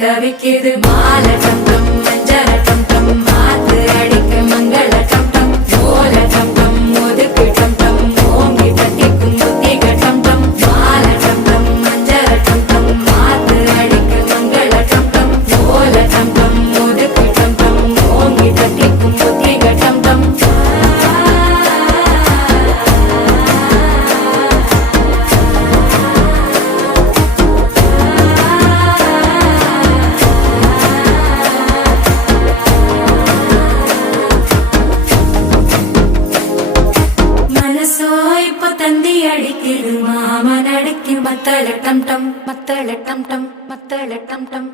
தவிக்குது மால டம் டம் மஞ்சள டம் டம் மாத்து அடிக்க மங்கள டம் டம் ஓல டம் டம் ஒதுக்கு டம் டம் ஓங்கி தட்டிக்கும் புத்திக டம் டம் மால டம் டம் மஞ்சள டம் டம் மாத்து அடிக்க மங்கள டம் டம் ஓல டம் டம் ஒதுக்கு டம் டம் ஓங்கி தட்டிக்கும் புத்திக டம் டம் தந்தி அடிக்குது மாமன் அடிக்கு மத்தள டம் டம் மத்தள டம் டம் மத்தள டம் டம்